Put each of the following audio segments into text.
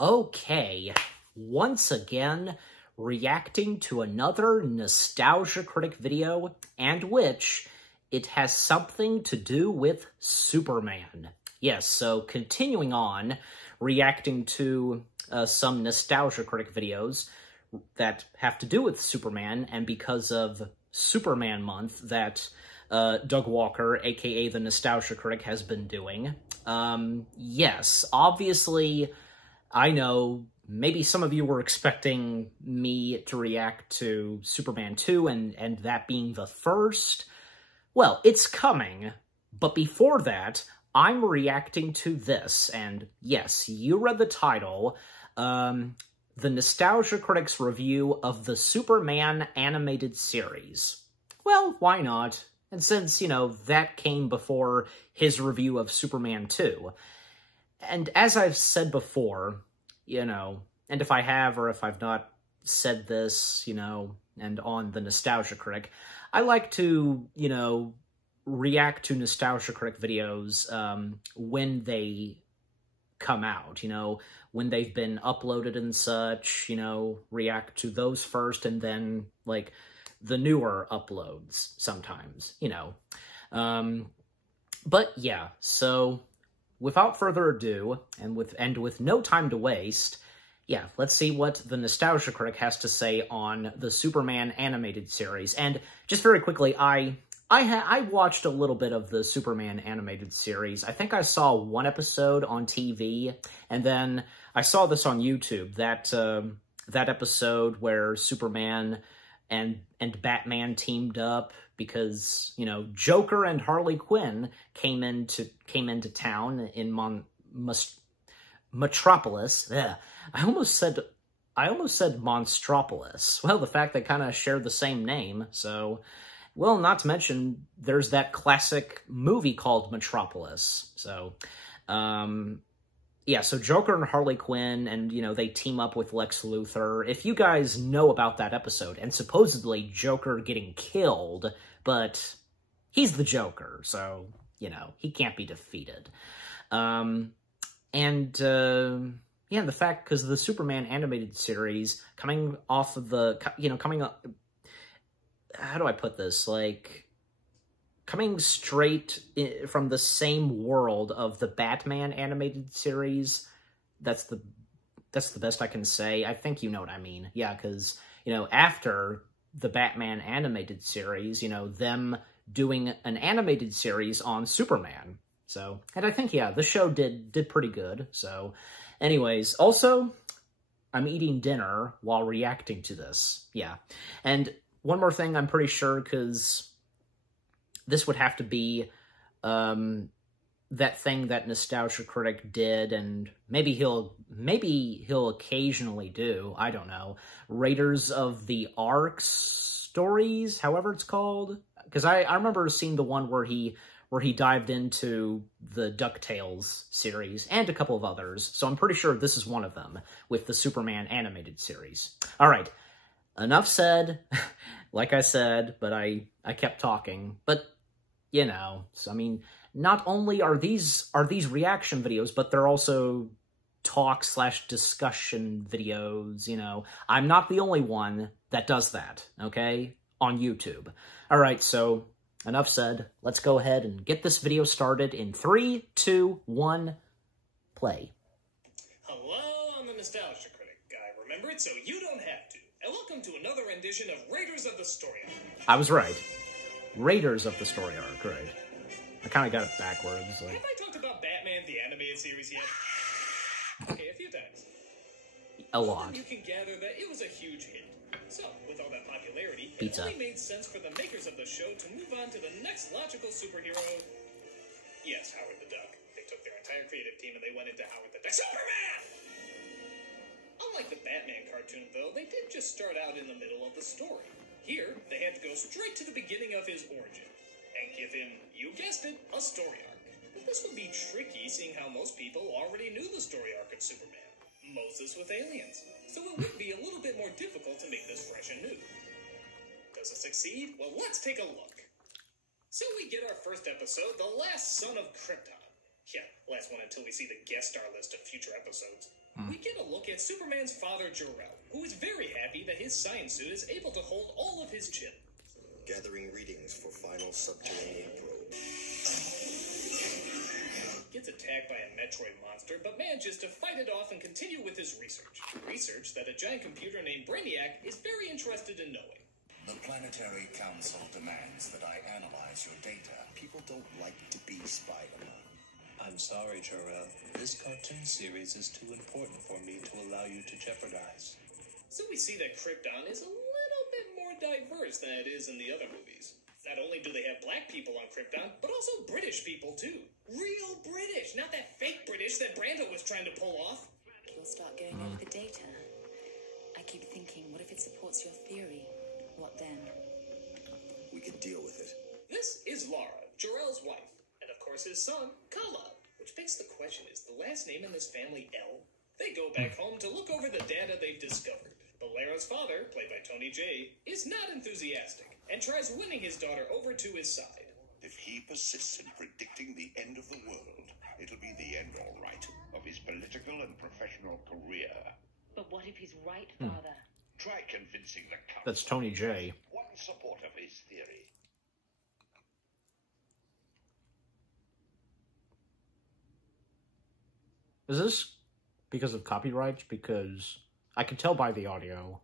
Okay, once again, reacting to another Nostalgia Critic video, and which it has something to do with Superman. Yes, so continuing on, reacting to some Nostalgia Critic videos that have to do with Superman, and because of Superman Month that Doug Walker, aka the Nostalgia Critic, has been doing. Yes, obviously, I know maybe some of you were expecting me to react to Superman 2 and that being the first. Well, it's coming, but before that, I'm reacting to this, and yes, you read the title, the Nostalgia Critic's review of the Superman animated series. Well, why not? And since, you know, that came before his review of Superman 2. And as I've said before, you know, and if I have or if I've not said this, you know, and on the Nostalgia Critic, I like to, you know, react to Nostalgia Critic videos when they come out, you know, when they've been uploaded and such, you know, react to those first and then, like, the newer uploads sometimes, you know. But yeah, so without further ado, and with no time to waste, yeah, let's see what the Nostalgia Critic has to say on the Superman animated series. And just very quickly, I watched a little bit of the Superman animated series. I think I saw one episode on TV, and then I saw this on YouTube, that episode where Superman and Batman teamed up because, you know, Joker and Harley Quinn came into town in Metropolis. Ugh. I almost said Monstropolis. Well, the fact they kind of share the same name, so... Well, not to mention, there's that classic movie called Metropolis. So, yeah, so Joker and Harley Quinn, and, you know, they team up with Lex Luthor. If you guys know about that episode, and supposedly Joker getting killed, but he's the Joker, so, you know, he can't be defeated. Yeah, the fact, because the Superman animated series, coming off of the, you know, coming up... How do I put this? Like, coming straight from the same world of the Batman animated series, that's the best I can say. I think you know what I mean. Yeah, because, you know, after the Batman animated series, you know, them doing an animated series on Superman. So, and I think, yeah, the show did pretty good. So, anyways, also, I'm eating dinner while reacting to this. Yeah, and... One more thing, I'm pretty sure, because this would have to be that thing that Nostalgia Critic did, and maybe he'll occasionally do, I don't know, Raiders of the Ark stories, however it's called. Because I remember seeing the one where he dived into the DuckTales series, and a couple of others, so I'm pretty sure this is one of them, with the Superman animated series. Alright. Enough said, like I said, but I kept talking. But, you know, so, I mean, not only are these reaction videos, but they're also talk/discussion videos, you know. I'm not the only one that does that, okay, on YouTube. Alright, so, enough said. Let's go ahead and get this video started in 3, 2, 1, play. Hello, I'm the Nostalgia Critic guy. Remember it so you don't have to. And welcome to another rendition of Raiders of the Story Arc. I was right. Raiders of the Story Arc, right. I kind of got it backwards. Like... Have I talked about Batman, the animated series yet? Okay, a few times. A lot. You can gather that it was a huge hit. So, with all that popularity, Pizza. It only made sense for the makers of the show to move on to the next logical superhero. Yes, Howard the Duck. They took their entire creative team and they went into Howard the Duck. Superman! Unlike the Batman cartoon, though, they did just start out in the middle of the story. Here, they had to go straight to the beginning of his origin, and give him, you guessed it, a story arc. But this would be tricky, seeing how most people already knew the story arc of Superman. Moses with aliens. So it would be a little bit more difficult to make this fresh and new. Does it succeed? Well, let's take a look. So we get our first episode, The Last Son of Krypton. Yeah, last one until we see the guest star list of future episodes. we get a look at Superman's father, Jor-El, who is very happy that his science suit is able to hold all of his chip. Gathering readings for final subterranean probe. Gets attacked by a Metroid monster, but manages to fight it off and continue with his research. Research that a giant computer named Brainiac is very interested in knowing. The Planetary Council demands that I analyze your data. People don't like to be spied on. I'm sorry, Jor-El. This cartoon series is too important for me to allow you to jeopardize. So we see that Krypton is a little bit more diverse than it is in the other movies. Not only do they have black people on Krypton, but also British people too. Real British, not that fake British that Brando was trying to pull off. We'll start going over the data. I keep thinking, what if it supports your theory? What then? We can deal with it. This is Lara, Jor-El's wife, and of course his son, Kal-El. Which begs the question, is the last name in this family L? They go back home to look over the data they've discovered. But Lara's father, played by Tony Jay, is not enthusiastic and tries winning his daughter over to his side. If he persists in predicting the end of the world, it'll be the end, all right, of his political and professional career. But what if he's right, Father? Try convincing the council. That's Tony Jay. One support of his theory. Is this because of copyright? Because I can tell by the audio.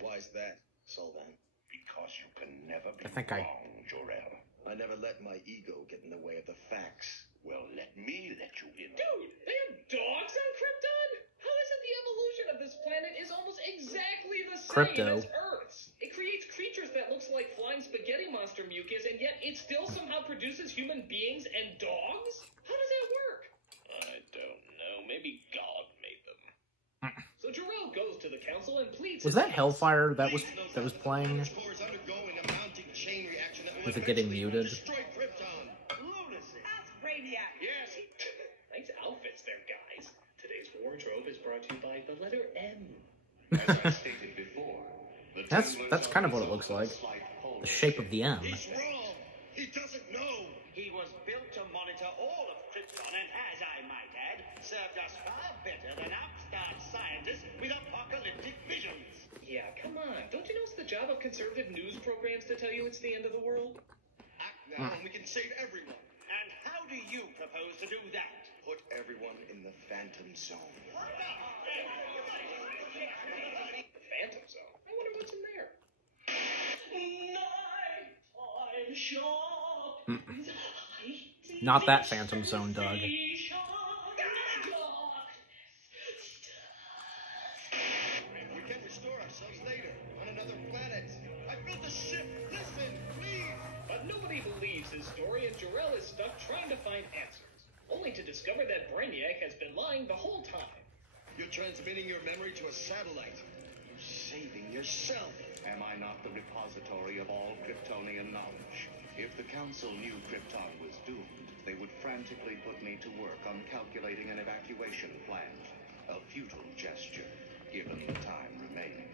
Why is that, Solvan? Because you can never be I think wrong, Jor-El. I never let my ego get in the way of the facts. Well, let me let you in. Dude, they have dogs on Krypton? How is it the evolution of this planet is almost exactly the same Crypto. as Earth's? It creates creatures that looks like flying spaghetti monster mucus, and yet it still somehow produces human beings and dogs? How does that work? I don't know. Maybe God made them. So Jor-El goes to the council and pleads. Was that Hellfire that was playing? With it getting muted? Destroy Krypton. Lunacy. That's Brainiac. Yes. Nice outfits there, guys. Today's wardrobe is brought to you by the letter M. As I stated before, That's kind of what it looks like. The shape of the M. He's wrong. He doesn't know. He was built to monitor all of Krypton and has, I might add, served us far better than upstart scientists with apocalyptic visions. Yeah, come on. Don't you know it's the job of conservative news programs to tell you it's the end of the world? Act now and we can save everyone. And how do you propose to do that? Put everyone in the Phantom Zone. The Phantom Zone? I wonder what's in there. Nighttime shop. Not that Phantom Zone, Doug. We can restore ourselves later on another planet. I built a ship. Listen, please. But nobody believes his story, and Jor-El is stuck trying to find answers, only to discover that Brainiac has been lying the whole time. You're transmitting your memory to a satellite. You're saving yourself. Am I not the repository of all Kryptonian knowledge? If the Council knew Krypton was doomed, they would frantically put me to work on calculating an evacuation plan. A futile gesture, given the time remaining.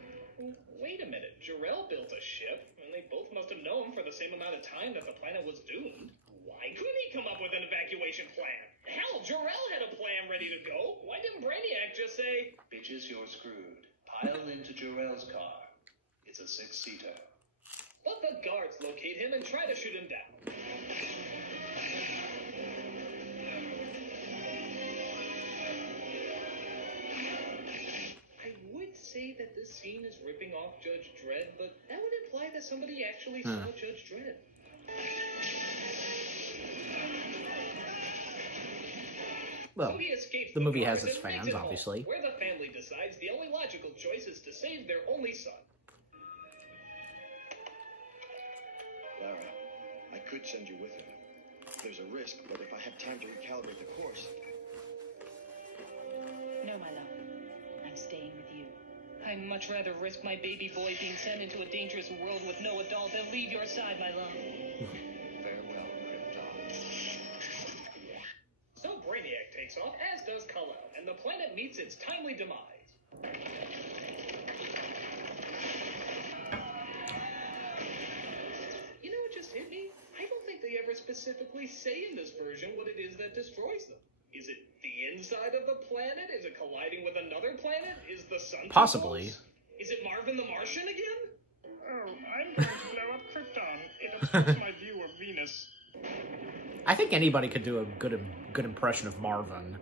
Wait a minute. Jor-El built a ship, and they both must have known for the same amount of time that the planet was doomed. Why couldn't he come up with an evacuation plan? Hell, Jor-El had a plan ready to go. Why didn't Brainiac just say, Bitches, you're screwed. Pile into Jor-El's car. It's a 6-seater. But the guards locate him and try to shoot him down. I would say that this scene is ripping off Judge Dredd, but that would imply that somebody actually saw Judge Dredd. Well, So he escapes the movie guards has its and makes fans, it home, obviously. where the family decides the only logical choice is to save their only son. Lara, I could send you with him. There's a risk, but if I have time to recalibrate the course... No, my love. I'm staying with you. I'd much rather risk my baby boy being sent into a dangerous world with no adult than leave your side, my love. Farewell, Krypton. So Brainiac takes off, as does Kal-El, and the planet meets its timely demise. You know what just hit me? I don't think they ever specifically say in this version what it is that destroys them. Is it the the inside of the planet? Is it colliding with another planet? Is the sun Possibly. too close? Is it Marvin the Martian again? Oh, I'm going to blow up Krypton. It obstructs my view of Venus. I think anybody could do a good impression of Marvin.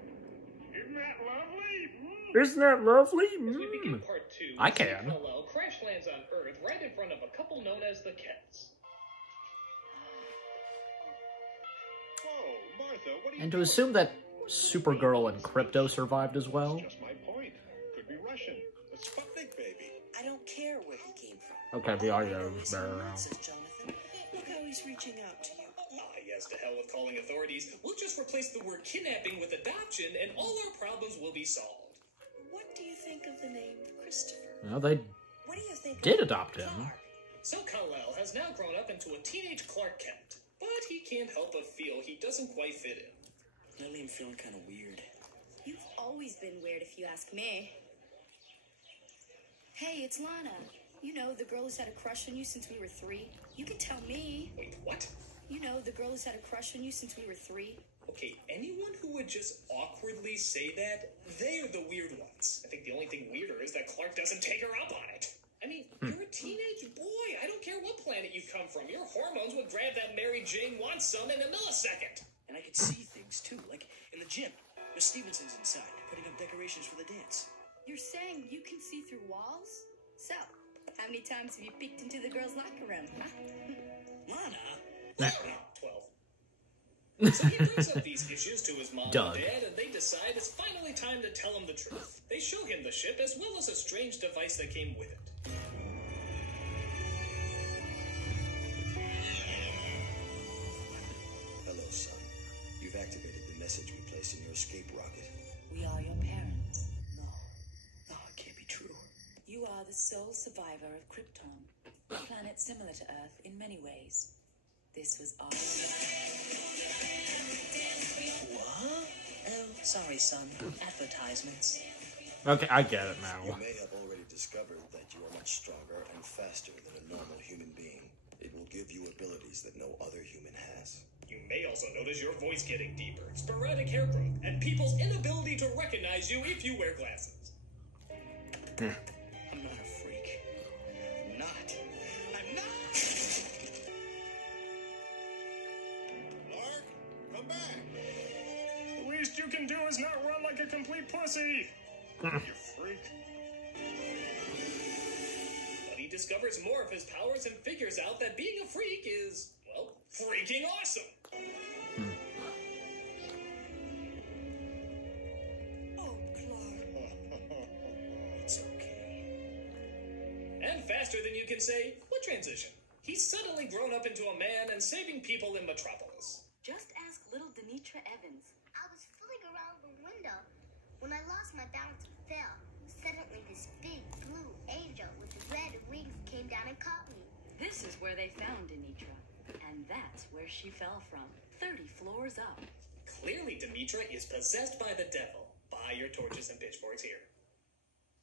Isn't that lovely? Isn't that lovely? As we begin part 2, I can. Kal-El crash lands on Earth right in front of a couple known as the Kents. Whoa, Martha, what are you And to doing? assume that Supergirl and Crypto survived as well. Just my point. Could be Russian. A Sputnik baby. I don't care where he came from. Okay, the All I audio know is is he better wants now. us, Jonathan. Look how he's reaching out to you. Ah, yes, to hell with calling authorities. We'll just replace the word kidnapping with adoption, and all our problems will be solved. What do you think of the name Christopher? Well, they What do you think did of adopt him. Clark? So Kal-El has now grown up into a teenage Clark Kent, but he can't help but feel he doesn't quite fit in. Lately, I'm feeling kind of weird. You've always been weird if you ask me. Hey, it's Lana. You know, the girl who's had a crush on you since we were 3. You can tell me. Wait, what? You know, the girl who's had a crush on you since we were 3. Okay, anyone who would just awkwardly say that, they're the weird ones. I think the only thing weirder is that Clark doesn't take her up on it. I mean, you're a teenage boy. I don't care what planet you come from. Your hormones would grab that Mary Jane wants some in a millisecond. And I could see things, too, like in the gym. Miss Stevenson's inside, putting up decorations for the dance. You're saying you can see through walls? So, how many times have you peeked into the girls' locker room, huh? Lana? 12. So he brings up these issues to his mom Doug. and dad, and they decide it's finally time to tell him the truth. They show him the ship as well as a strange device that came with it. Hello, son. You've activated the message we placed in your escape rocket. We are your parents. No. No, it can't be true. You are the sole survivor of Krypton, a planet similar to Earth in many ways. This was our... What? Oh, sorry, son. Advertisements. Okay, I get it You now. may have already discovered that you are much stronger and faster than a normal human being. It will give you abilities that no other human has. You may also notice your voice getting deeper, sporadic hair growth, and people's inability to recognize you if you wear glasses. I'm not a freak. I'm not. I'm not! Clark, come back! The least you can do is not run like a complete pussy. You freak. But he discovers more of his powers and figures out that being a freak is, well, freaking awesome. Oh, Clark. It's okay. And faster than you can say, what transition? He's suddenly grown up into a man and saving people in Metropolis. Just ask little Denitra Evans. I was fooling around the window when I lost my balance and fell. Suddenly, this big blue angel with red wings came down and caught me. This is where they found Denitra. And that's where she fell from. 30 floors up. Clearly, Demetra is possessed by the devil. Buy your torches and pitchforks here.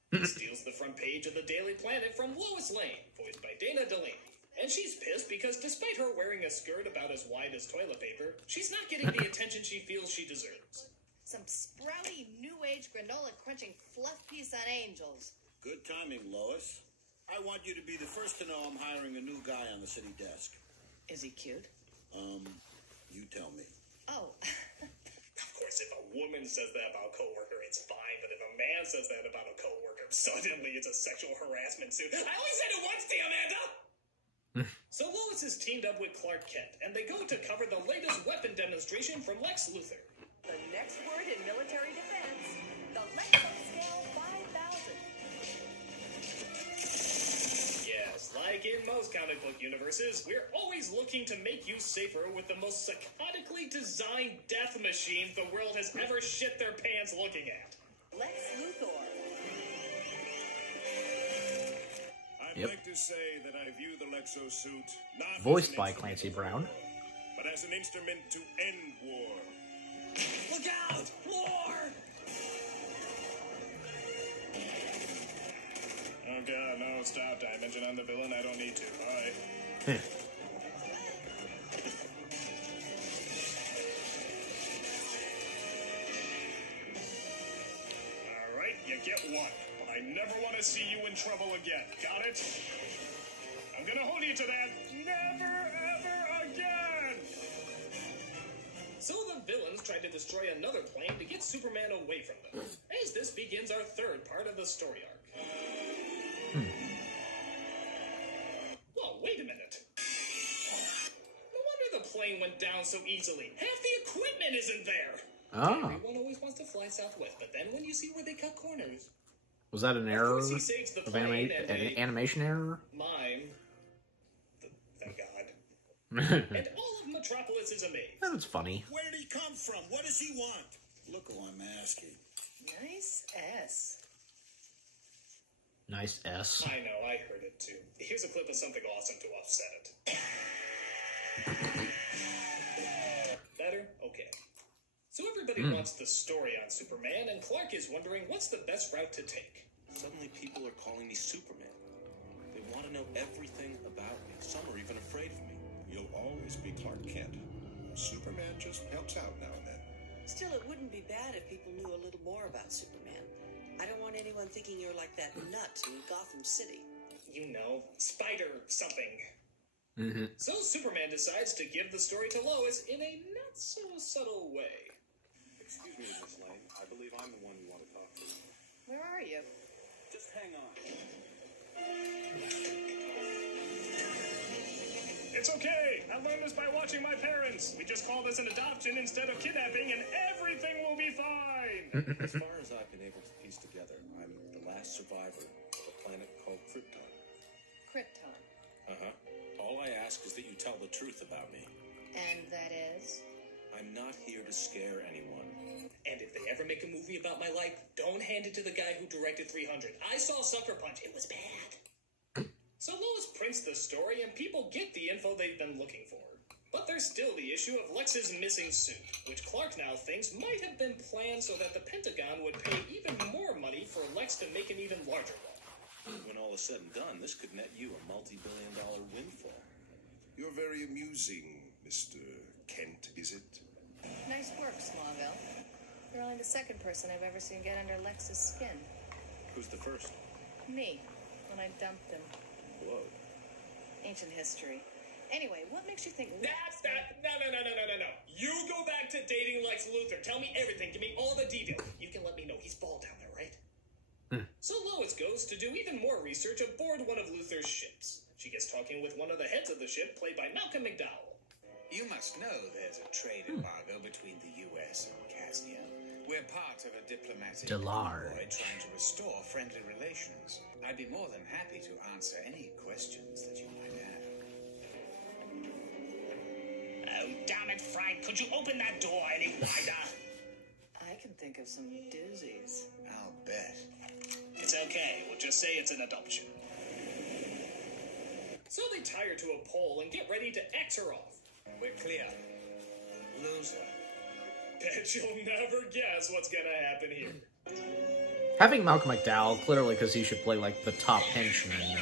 He steals the front page of the Daily Planet from Lois Lane, voiced by Dana Delaney. And she's pissed because despite her wearing a skirt about as wide as toilet paper, she's not getting the attention she feels she deserves. Some sprouty, new-age, granola-crunching fluff piece on angels. Good timing, Lois. I want you to be the first to know I'm hiring a new guy on the city desk. Is he cute? You tell me. Oh. Of course, if a woman says that about a coworker, it's fine. But if a man says that about a coworker, suddenly it's a sexual harassment suit. I only said it once, Amanda! So Lois is teamed up with Clark Kent, and they go to cover the latest weapon demonstration from Lex Luthor. The next word in military defense, the Lexo Scale 5000. Yes, like in most comic book universes, we're always looking to make you safer with the most psychotically designed death machines the world has ever shit their pants looking at. Lex Luthor. I'd like to say that I view the Lexo suit not Voiced as an by instrument Clancy of Brown. war, but as an instrument to end war. Look out! War! Oh god, no, stop. Dimension on the villain. I don't need to. Bye. get one, but I never want to see you in trouble again. Got it? I'm gonna hold you to that. Never, ever again! So the villains tried to destroy another plane to get Superman away from them, as this begins our third part of the story arc. Whoa, wait a minute. No wonder the plane went down so easily. Half the equipment isn't there. Oh. Everyone always wants to fly southwest, but then when you see where they cut corners... Was that an error Of course he saves the of plane an animation error? Mime. Thank God. And all of Metropolis is amazed. That's funny. Where did he come from? What does he want? Look who I'm asking. Nice S. Nice S. I know, I heard it too. Here's a clip of something awesome to offset it. Better? Okay. So everybody wants the story on Superman, and Clark is wondering what's the best route to take. Suddenly people are calling me Superman. They want to know everything about me. Some are even afraid of me. You'll always be Clark Kent. Superman just helps out now and then. Still, it wouldn't be bad if people knew a little more about Superman. I don't want anyone thinking you're like that nut in Gotham City. You know, Spider something. So Superman decides to give the story to Lois in a not-so-subtle way. Excuse me, Miss Lane. I believe I'm the one you want to talk to. Where are you? Just hang on. It's okay. I learned this by watching my parents. We just call this an adoption instead of kidnapping, and everything will be fine. As far as I've been able to piece together, I'm the last survivor of a planet called Krypton. Krypton. Uh-huh. All I ask is that you tell the truth about me. And that is? I'm not here to scare anyone. And if they ever make a movie about my life, don't hand it to the guy who directed 300. I saw Sucker Punch. It was bad. So Lois prints the story, and people get the info they've been looking for. But there's still the issue of Lex's missing suit, which Clark now thinks might have been planned so that the Pentagon would pay even more money for Lex to make an even larger one. When all is said and done, this could net you a multi-billion-dollar windfall. You're very amusing, Mr. Kent, is it? Nice work, Smallville. You're only the second person I've ever seen get under Lex's skin. Who's the first? Me, when I dumped him. Whoa. Ancient history. Anyway, what makes you think No. You go back to dating Lex Luthor. Tell me everything. Give me all the details. You can let me know he's bald down there, right? So Lois goes to do even more research aboard one of Luthor's ships. She gets talking with one of the heads of the ship, played by Malcolm McDowell. You must know there's a trade embargo between the U.S. and Cassia. We're part of a diplomatic Dillard. convoy trying to restore friendly relations. I'd be more than happy to answer any questions that you might have. Oh, damn it, Frank. Could you open that door any wider? I can think of some doozies. I'll bet. It's okay. We'll just say it's an adoption. So they tie her to a pole and get ready to X her off. We're clear. Loser. Bet you'll never guess what's gonna happen here. Having Malcolm McDowell, clearly because he should play, like, the top henchman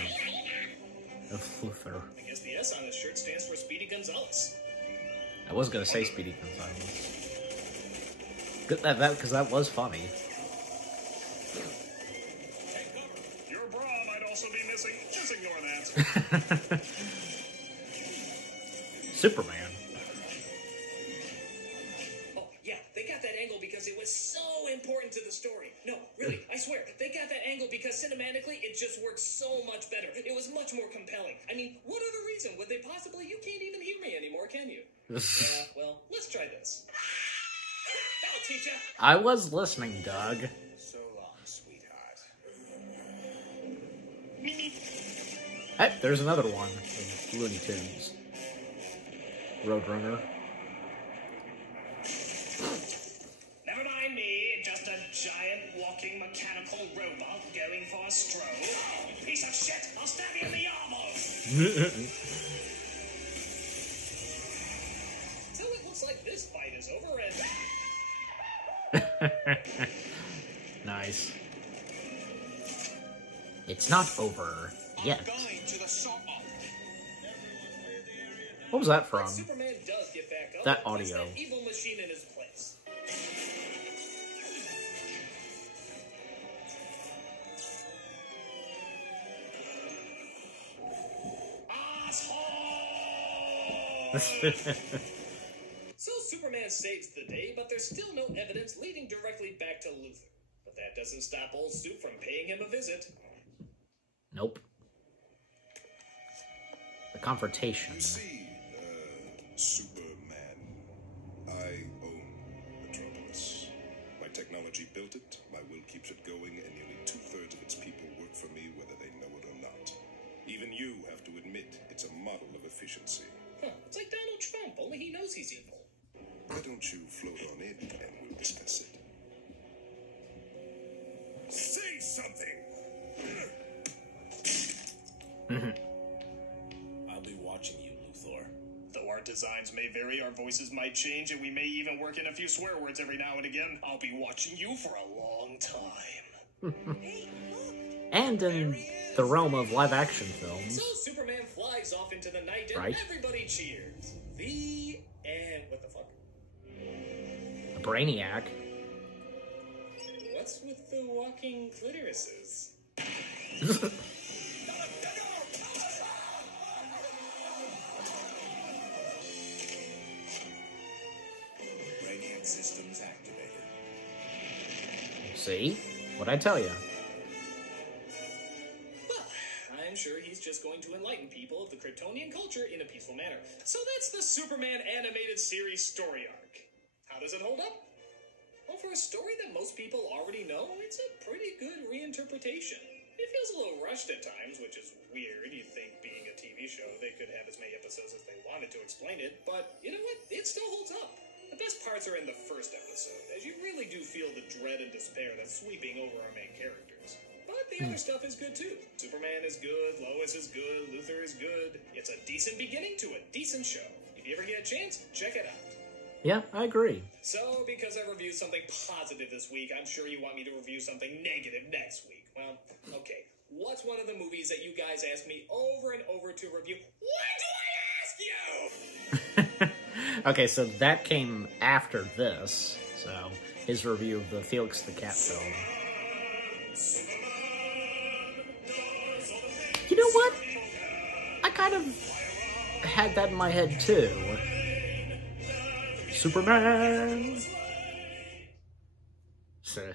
of Luthor. I guess the S on his shirt stands for Speedy Gonzales. I was gonna say Speedy Gonzales. Good that because that was funny. Your bra might also be missing. Just ignore that. Superman. Oh, yeah, they got that angle because it was so important to the story. No, really, I swear, they got that angle because cinematically it just worked so much better. It was much more compelling. I mean, what other reason would they possibly... You can't even hear me anymore, can you? Yeah, well, let's try this. That'll teach ya. I was listening, Doug. So long, sweetheart. Hey, there's another one of Looney Tunes. Roadrunner. Never mind me, just a giant walking mechanical robot going for a stroll. You piece of shit! I'll stab you in the elbow! So it looks like this fight is over and... Nice. It's not over yet. What was that from? Superman does get back up, That and puts audio. that evil machine in his place. So Superman saves the day, but there's still no evidence leading directly back to Luthor. But that doesn't stop Old Soup from paying him a visit. Nope. The confrontation. You see, Superman, I own Metropolis. My technology built it, my will keeps it going, and nearly 2/3 of its people work for me whether they know it or not. Even you have to admit it's a model of efficiency. Huh, it's like Donald Trump, only he knows he's evil. Why don't you float on in and we'll discuss it? Say something! I'll be watching you, Luthor. Though our designs may vary, our voices might change, and we may even work in a few swear words every now and again. I'll be watching you for a long time. And in the realm of live-action films. So Superman flies off into the night, and right? everybody cheers. The end. What the fuck? A Brainiac. What's with the walking clitorises? Brainiac systems activated. See? What'd I tell you? Well, I'm sure he's just going to enlighten people of the Kryptonian culture in a peaceful manner. So that's the Superman animated series story arc. How does it hold up? Well, for a story that most people already know, it's a pretty good reinterpretation. It feels a little rushed at times, which is weird. You'd think being a TV show, they could have as many episodes as they wanted to explain it, but you know what? It still holds up. The best parts are in the first episode, as you really do feel the dread and despair that's sweeping over our main characters. But the other stuff is good too. Superman is good, Lois is good, Luthor is good. It's a decent beginning to a decent show. If you ever get a chance, check it out. Yeah, I agree. So, because I reviewed something positive this week, I'm sure you want me to review something negative next week. Well, okay. What's one of the movies that you guys ask me over and over to review? When do I ask you? Okay, so that came after this. So, his review of the Felix the Cat film. You know what? I kind of had that in my head too. Superman! So.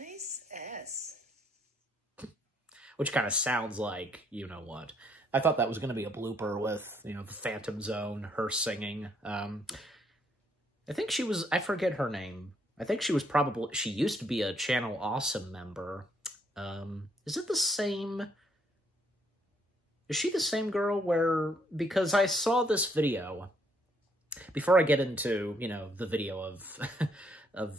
Nice S. Which kind of sounds like, you know what. I thought that was going to be a blooper with, you know, the Phantom Zone, her singing. I think she was, I forget her name. I think she was probably, she used to be a Channel Awesome member. Is it the same? Is she the same girl where, because I saw this video, before I get into, you know, the video of, of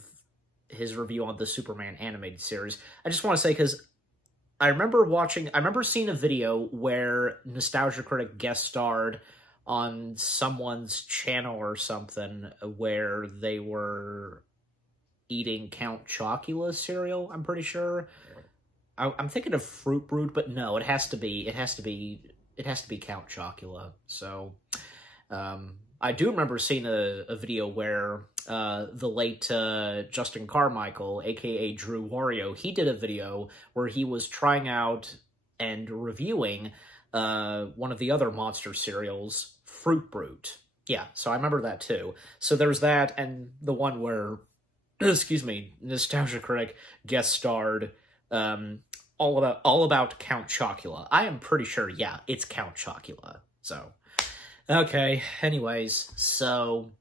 his review on the Superman animated series, I just want to say, because I remember seeing a video where Nostalgia Critic guest starred on someone's channel or something where they were eating Count Chocula cereal, I'm pretty sure. I'm thinking of Fruit Brute, but no, it has to be Count Chocula. So, I do remember seeing a video where the late Justin Carmichael, aka Drew Wario, he did a video where he was trying out and reviewing one of the other monster cereals, Fruit Brute. Yeah, so I remember that too. So there's that, and the one where, excuse me, Nostalgia Critic guest starred all about Count Chocula. I am pretty sure, yeah, it's Count Chocula. So, okay, anyways, so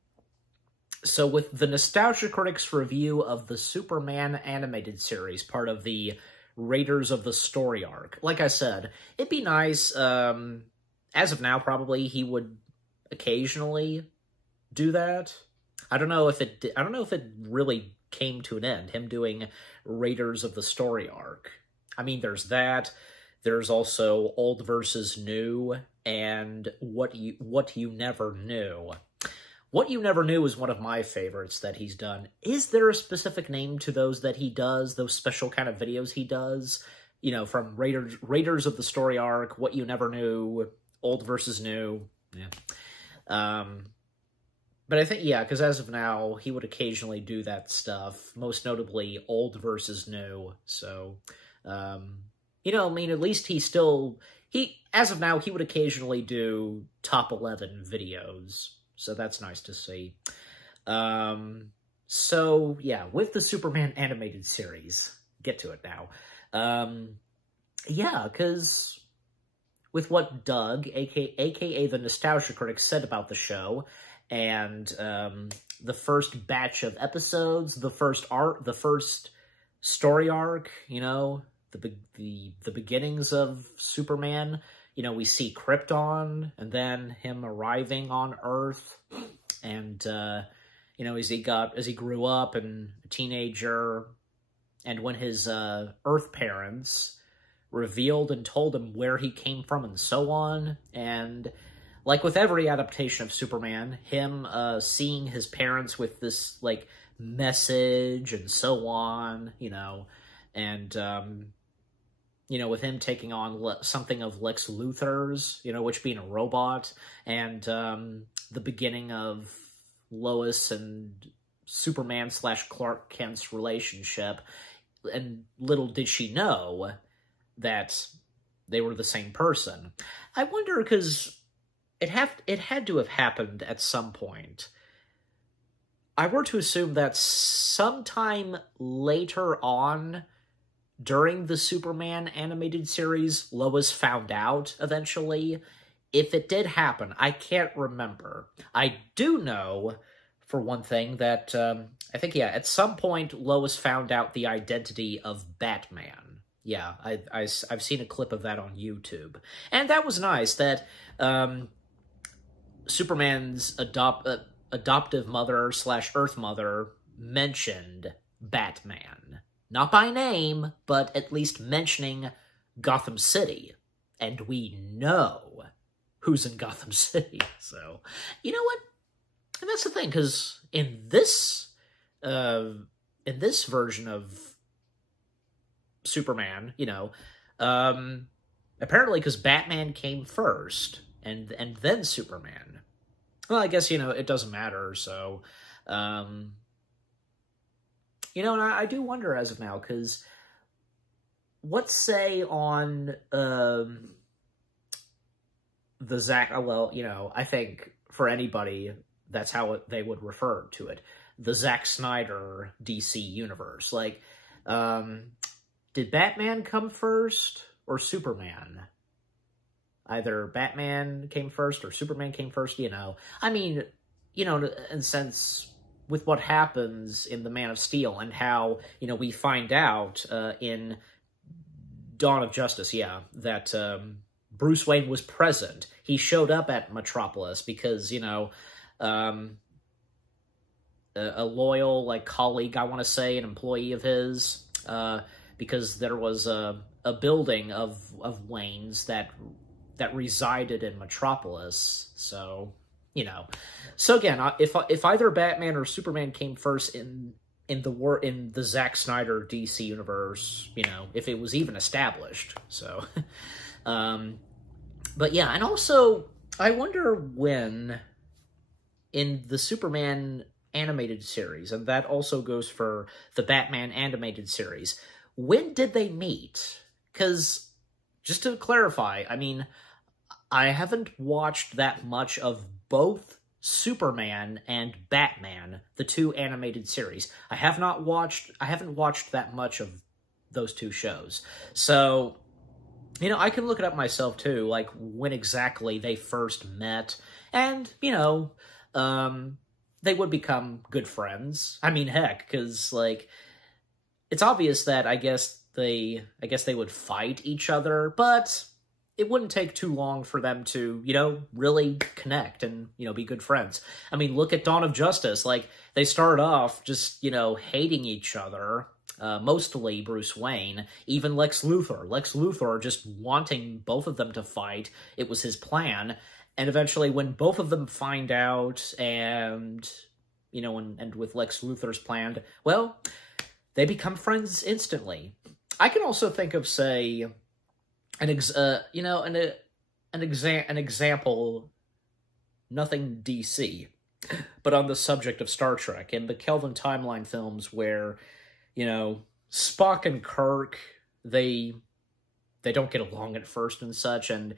with the Nostalgia Critic's review of the Superman animated series, part of the Raiders of the Story arc, like I said, it'd be nice, as of now, probably, he would occasionally do that. I don't know if it really came to an end, him doing Raiders of the Story arc. I mean, there's that. There's also Old versus New, and What You Never Knew. What You Never Knew is one of my favorites that he's done. Is there a specific name to those that he does, those special kind of videos he does? You know, from Raiders of the Story arc, What You Never Knew, Old versus New. Yeah. But I think, yeah, because as of now, he would occasionally do that stuff, most notably old versus new. So, you know, I mean, at least as of now, he would occasionally do top 11 videos. So that's nice to see. So, yeah, with the Superman animated series, get to it now. Yeah, because with what Doug, aka the Nostalgia Critic, said about the show, and the first batch of episodes, the first story arc, you know, the beginnings of Superman, you know, we see Krypton, and then him arriving on Earth, and you know, as he grew up and a teenager, and when his Earth parents revealed and told him where he came from and so on, and like with every adaptation of Superman, him seeing his parents with this, like, message and so on, you know, and, you know, with him taking on something of Lex Luthor's, you know, which being a robot, and the beginning of Lois and Superman/Clark Kent's relationship, and little did she know that they were the same person. I wonder, because it had to have happened at some point. I were to assume that sometime later on, during the Superman animated series, Lois found out eventually. If it did happen, I can't remember. I do know, for one thing, that I think, yeah, at some point Lois found out the identity of Batman. Yeah, I've seen a clip of that on YouTube. And that was nice, that Superman's adoptive mother/Earth mother mentioned Batman. Not by name, but at least mentioning Gotham City. And we know who's in Gotham City. So, you know what? And that's the thing, because in this version of Superman, you know, apparently because Batman came first, and then Superman. Well, I guess, you know, it doesn't matter, so, you know, and I do wonder as of now, because let's say on, the well, you know, I think for anybody, that's how they would refer to it. The Zack Snyder DC universe. Like, did Batman come first or Superman? Either Batman came first or Superman came first, you know. I mean, you know, in a sense, with what happens in The Man of Steel and how, you know, we find out in Dawn of Justice, yeah, that Bruce Wayne was present. He showed up at Metropolis because, you know, a loyal, like, colleague, I want to say, an employee of his, because there was a building of Wayne's that resided in Metropolis, so, you know. So again, if either Batman or Superman came first in the Zack Snyder DC universe, you know, if it was even established, so, but yeah, and also, I wonder when, in the Superman animated series, and that also goes for the Batman animated series, when did they meet? Because, just to clarify, I mean, I haven't watched that much of both Superman and Batman, the two animated series. I haven't watched that much of those two shows. So, you know, I can look it up myself too, like when exactly they first met, and, you know, they would become good friends. I mean, heck, because, like, it's obvious that I guess they would fight each other, but it wouldn't take too long for them to, you know, really connect and, you know, be good friends. I mean, look at Dawn of Justice. Like, they started off just, you know, hating each other, mostly Bruce Wayne, even Lex Luthor. Lex Luthor just wanting both of them to fight. It was his plan. And eventually, when both of them find out, and, you know, and with Lex Luthor's plan, well, they become friends instantly. I can also think of, say, an example, nothing DC, but on the subject of Star Trek, in the Kelvin Timeline films where, you know, Spock and Kirk, they don't get along at first and such, and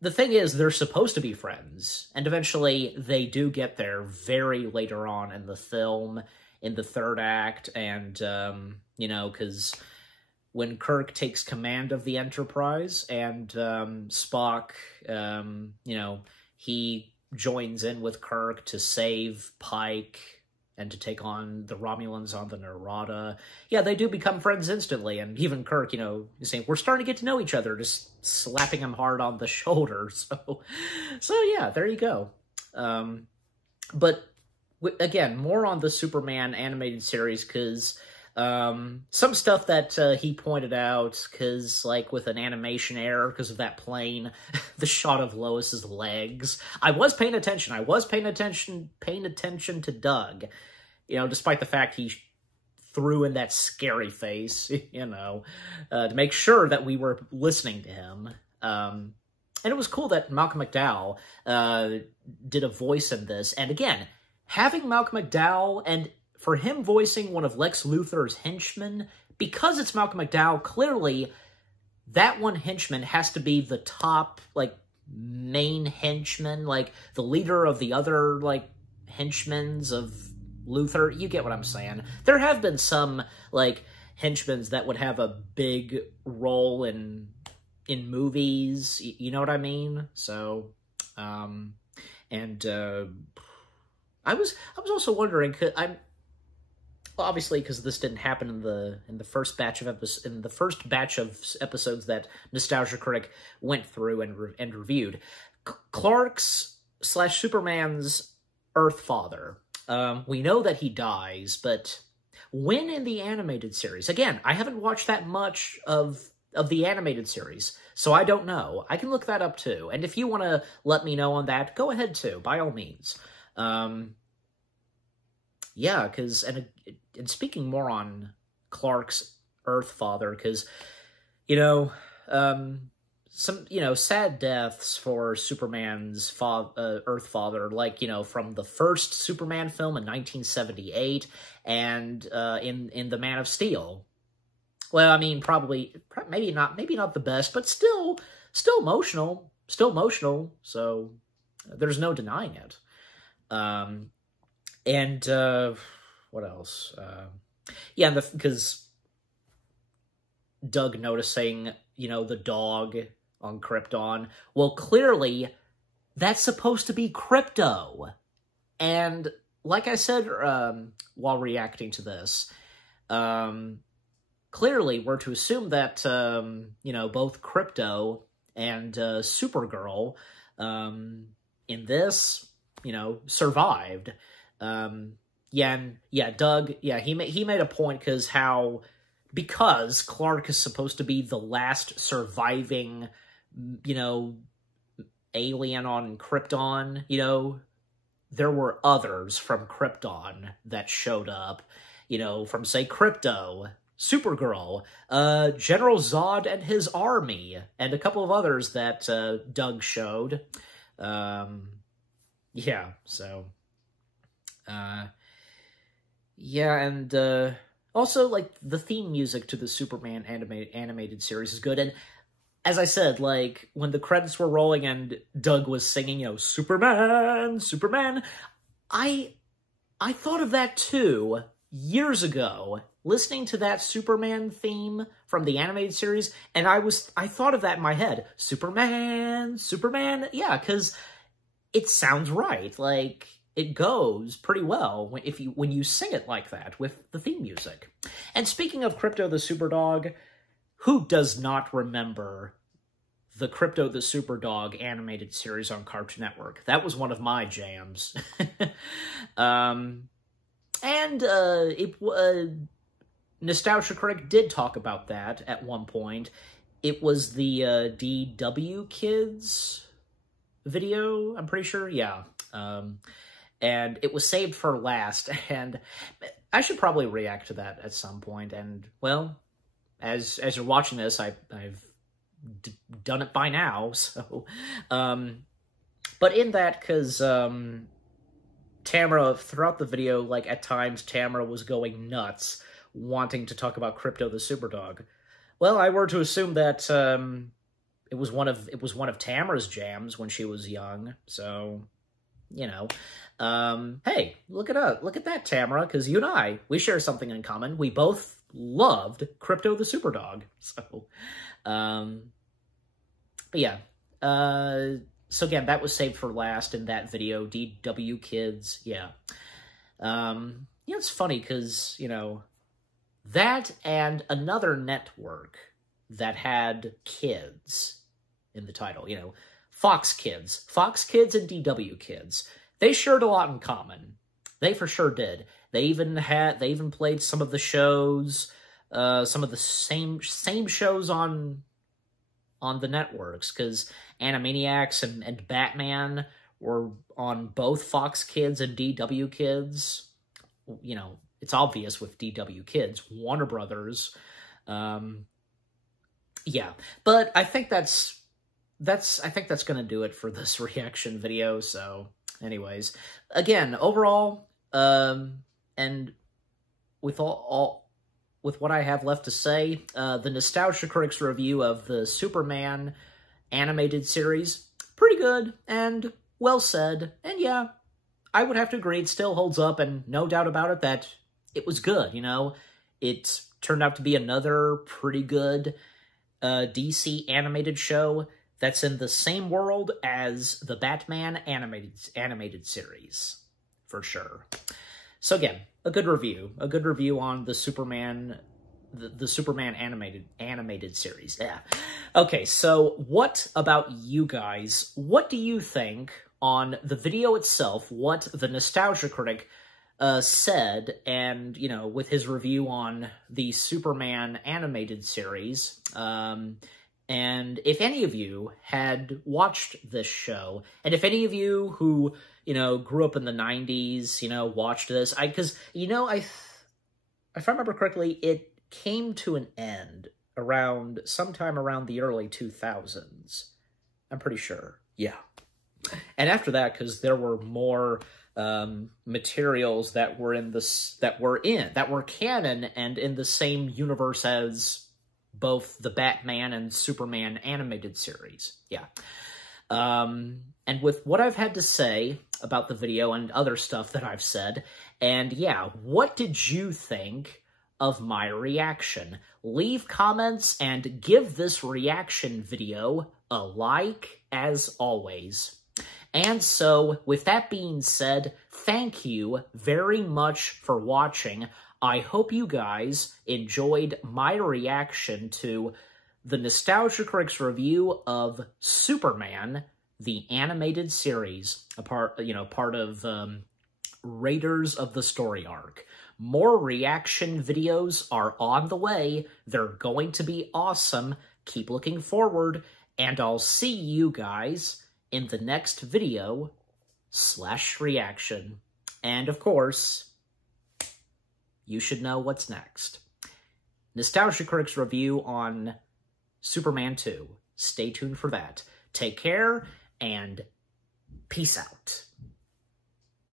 the thing is, they're supposed to be friends, and eventually they do get there very later on in the film, in the third act, and, you know, because when Kirk takes command of the Enterprise, and Spock, you know, he joins in with Kirk to save Pike and to take on the Romulans on the Narada. Yeah, they do become friends instantly, and even Kirk, you know, is saying, we're starting to get to know each other, just slapping him hard on the shoulder. So yeah, there you go. But, again, more on the Superman animated series, because some stuff that he pointed out, because, like, with an animation error, because of that plane, the shot of Lois's legs. I was paying attention. I was paying attention to Doug, you know, despite the fact he threw in that scary face, you know, to make sure that we were listening to him. And it was cool that Malcolm McDowell did a voice in this. And again, having Malcolm McDowell, and for him voicing one of Lex Luthor's henchmen, because it's Malcolm McDowell, clearly that one henchman has to be the top, like, main henchman, like, the leader of the other, like, henchmens of Luthor. You get what I'm saying. There have been some, like, henchmen that would have a big role in movies, you know what I mean? So, and I was also wondering, well, obviously, because this didn't happen in the first batch of episodes that Nostalgia Critic went through and reviewed. Clark's / Superman's Earth father. We know that he dies, but when in the animated series? Again, I haven't watched that much of the animated series, so I don't know. I can look that up too, and if you want to let me know on that, go ahead too, by all means. Yeah, because, and speaking more on Clark's Earth father, because, you know, some, you know, sad deaths for Superman's Earth father, like, you know, from the first Superman film in 1978, and in The Man of Steel. Well, I mean, maybe not the best, but still emotional, so there's no denying it. And, what else? Yeah, because Doug noticing, you know, the dog on Krypton. Well, clearly, that's supposed to be Krypto. And, like I said, while reacting to this, clearly, we're to assume that, you know, both Krypto and Supergirl, in this, you know, survived. Doug, he made a point because Clark is supposed to be the last surviving, you know, alien on Krypton, you know, there were others from Krypton that showed up, you know, from, say, Krypto, Supergirl, General Zod and his army, and a couple of others that Doug showed. Yeah, so... yeah, and also, like, the theme music to the Superman animated series is good, and as I said, like, when the credits were rolling and Doug was singing, you know, Superman, Superman, I thought of that too, years ago, listening to that Superman theme from the animated series, and I thought of that in my head, Superman, Superman, yeah, because it sounds right, like... It goes pretty well when you sing it like that with the theme music. And speaking of Krypto the Superdog, who does not remember the Krypto the Superdog animated series on Cartoon Network? That was one of my jams. Nostalgia Critic did talk about that at one point. It was the DW Kids video, I'm pretty sure, yeah. And it was saved for last, and I should probably react to that at some point, and, well, as you're watching this, I've done it by now, so, but in that, because, Tamara, throughout the video, like, at times, Tamara was going nuts, wanting to talk about Crypto the Superdog. Well, I were to assume that, it was one of Tamara's jams when she was young, so, you know. Hey, look at that, Tamara, because you and we share something in common. We both loved Crypto the Superdog, so, but yeah, so again, that was saved for last in that video, DW Kids, yeah. It's funny, because, you know, that and another network that had kids in the title, you know, Fox Kids and DW Kids, they shared a lot in common. They for sure did. They even played some of the shows, some of the same shows on the networks, because Animaniacs and Batman were on both Fox Kids and DW Kids. You know, it's obvious with DW Kids, Warner Brothers. Yeah, but I think that's gonna do it for this reaction video. So, anyways, again, overall, and with with what I have left to say, the Nostalgia Critics review of the Superman animated series, pretty good and well said. And yeah, I would have to agree, it still holds up, and no doubt about it that it was good, you know? It turned out to be another pretty good DC animated show that's in the same world as the Batman animated series, for sure. So again, a good review on the Superman, the Superman animated series. Yeah. Okay, so what about you guys? What do you think on the video itself? What the Nostalgia Critic said, and, you know, with his review on the Superman animated series, and if any of you had watched this show, and if any of you who, you know, grew up in the 90s, you know, watched this, because, you know, if I remember correctly, it came to an end sometime around the early 2000s. I'm pretty sure. Yeah. And after that, because there were more materials that were canon and in the same universe as both the Batman and Superman animated series. Yeah. And with what I've had to say about the video and other stuff that I've said, and yeah, what did you think of my reaction? Leave comments and give this reaction video a like, as always. And so, with that being said, thank you very much for watching. I hope you guys enjoyed my reaction to the Nostalgia Critics review of Superman, the animated series, part of Raiders of the Story Arc. More reaction videos are on the way. They're going to be awesome. Keep looking forward, and I'll see you guys in the next video / reaction. And of course, you should know what's next. Nostalgia Critics review on Superman 2. Stay tuned for that. Take care, and peace out.